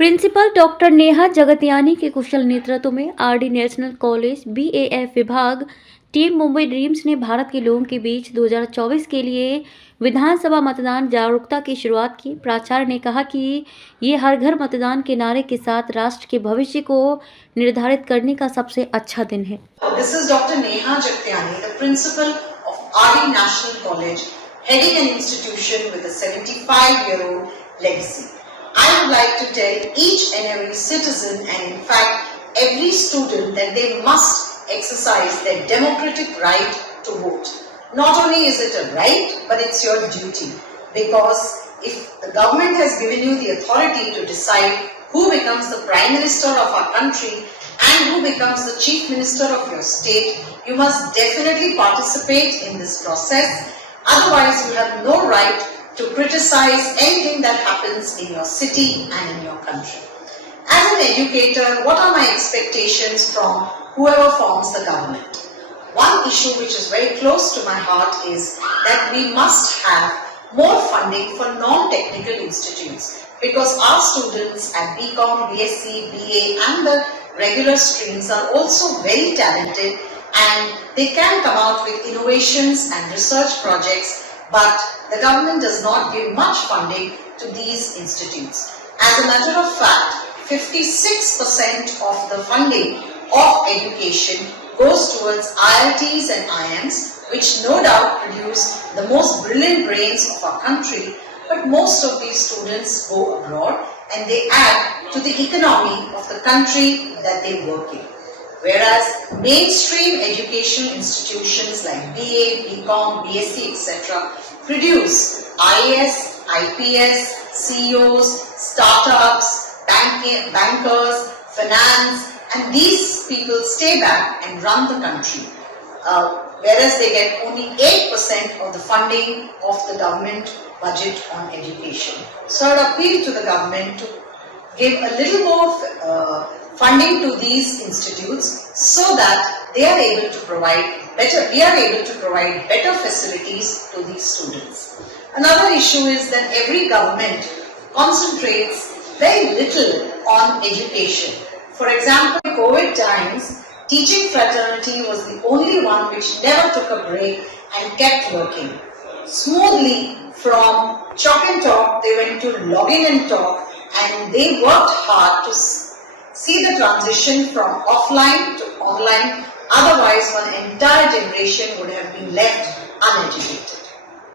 Principal doctor Neha Jagtiani के कुशल नेतृत्व में आरडी नेशनल कॉलेज बीएएफ विभाग टीम मुंबई ड्रीम्स ने भारत के लोगों के बीच 2024 के लिए विधानसभा मतदान जागरूकता की शुरुआत की। प्राचार्य ने कहा कि ये हर घर मतदान के नारे के साथ राष्ट्र के भविष्य को निर्धारित करने का सबसे अच्छा दिन है। This is Dr. Neha Jagtiani, the principal of RD National College, heading an institution with a 75-year-old legacy. I would like to tell each and every citizen, and in fact every student, that they must exercise their democratic right to vote. Not only is it a right, but it's your duty. Because if the government has given you the authority to decide who becomes the Prime Minister of our country and who becomes the Chief Minister of your state, you must definitely participate in this process. Otherwise, you have no right to criticize anything that happens in your city and in your country. As an educator, what are my expectations from whoever forms the government? One issue which is very close to my heart is that we must have more funding for non-technical institutes, because our students at BCom, BSc, BA and the regular streams are also very talented, and they can come out with innovations and research projects, but the government does not give much funding to these institutes. As a matter of fact, 56% of the funding of education goes towards IITs and IIMs, which no doubt produce the most brilliant brains of our country, but most of these students go abroad and they add to the economy of the country that they work in. Whereas mainstream education institutions like BA, BCom, BSc, etc. produce IAS, IPS, CEOs, startups, bankers, finance, and these people stay back and run the country. Whereas they get only 8% of the funding of the government budget on education. So I would appeal to the government to give a little more funding to these institutes so that they are able to provide better, we are able to provide better facilities to these students. Another issue is that every government concentrates very little on education. For example, in COVID times, teaching fraternity was the only one which never took a break and kept working smoothly. From chalk and talk, they went to login and talk, and they worked hard to see the transition from offline to online. Otherwise, one entire generation would have been left uneducated.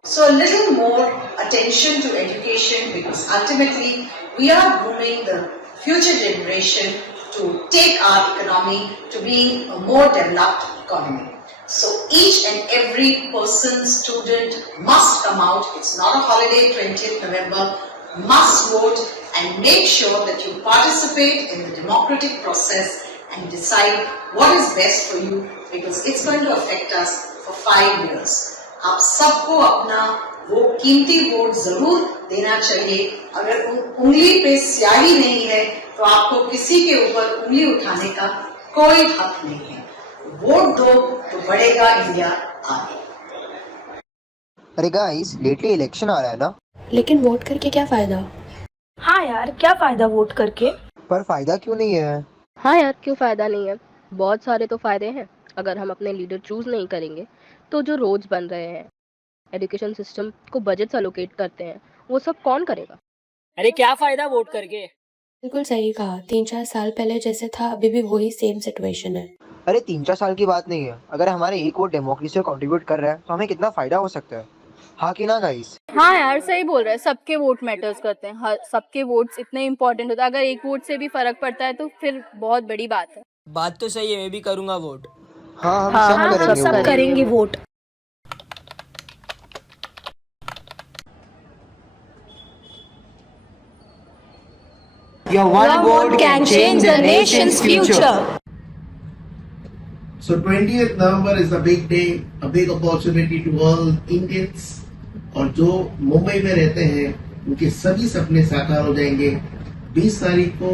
So a little more attention to education, because ultimately we are grooming the future generation to take our economy to be a more developed economy. So each and every person, student must come out. It's not a holiday, 20th November, must vote and make sure that you participate in the democratic process and decide what is best for you, because it's going to affect us for 5 years. आप सबको अपना वो कीमती vote जरूर देना चाहिए। अगर उंगली पे स्याही नहीं है तो आपको किसी के ऊपर उंगली उठाने का कोई हक नहीं है। वोट दो तो बढ़ेगा इंडिया आगे। अरे गाइस, लेटली इलेक्शन आ रहा है ना, लेकिन वोट करके क्या फायदा? हाँ यार, क्या फायदा वोट करके? पर फायदा क्यों नहीं है? हाँ यार, क्यों फायदा नहीं है? बहुत सारे तो फायदे हैं। अगर हम अपने लीडर चूज नहीं करेंगे तो जो रोज बन रहे हैं, एजुकेशन सिस्टम को बजट एलोकेट करते हैं, वो सब कौन करेगा? अरे क्या फायदा वोट करके? बिल्कुल सही कहा। 3-4 साल पहले जैसे था अभी भी वही सेम सिचुएशन है। अरे 3-4 साल की बात नहीं है। अगर हमारे एक वोट डेमोक्रेसी को कंट्रीब्यूट कर रहा है तो हमें कितना फायदा हो सकता है। हाँ कि ना गाइस? हाँ यार, सही बोल रहे हैं। सबके वोट मैटर्स करते हैं, सबके वोट्स इतने इम्पोर्टेंट होते हैं। अगर एक वोट से भी फर्क पड़ता है तो फिर बहुत बड़ी बात है। बात तो सही है, मैं भी करूंगा वोट। हाँ, हम सब करेंगे vote. Your one vote can change the nation's future. So 20th November is a big day, a big opportunity to all Indians. और जो मुंबई में रहते हैं उनके सभी सपने साकार हो जाएंगे। 20 तारीख को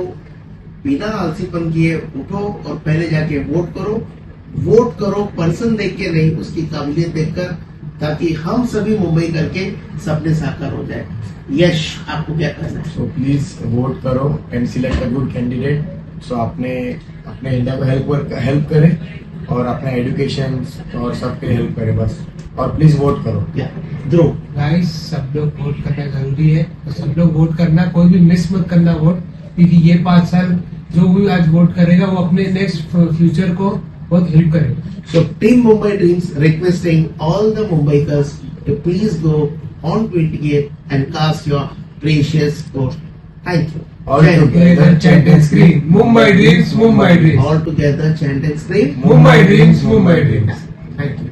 बिना आलसीपन किए उठो और पहले जाके वोट करो। वोट करो पर्सन देख के नहीं, उसकी काबिलियत देखकर। ताकि हम सभी मुंबई करके सपने साकार हो जाए। यश, आपको क्या करना है? सो प्लीज वोट करो and select a good candidate. So अपने इंडिया को हेल्प करें और अपना एजुकेशन और सबके हेल्प करें बस, और प्लीज वोट करो। ध्रुव, गाइस, सब लोग वोट करना जरूरी है, तो सब लोग वोट करना, कोई भी मिस मत करना वोट, क्योंकि ये 5 साल जो भी आज वोट करेगा वो अपने नेक्स्ट फ्यूचर को बहुत हेल्प करेगा। so Team Mumbai Dreams requesting all the Mumbaikars to please go on 28th and cast your precious vote. Thank you. All together chant and scream, Mumbai Dreams, Mumbai Dreams. All together chant and scream. Mumbai Dreams, Mumbai Dreams. Thank you.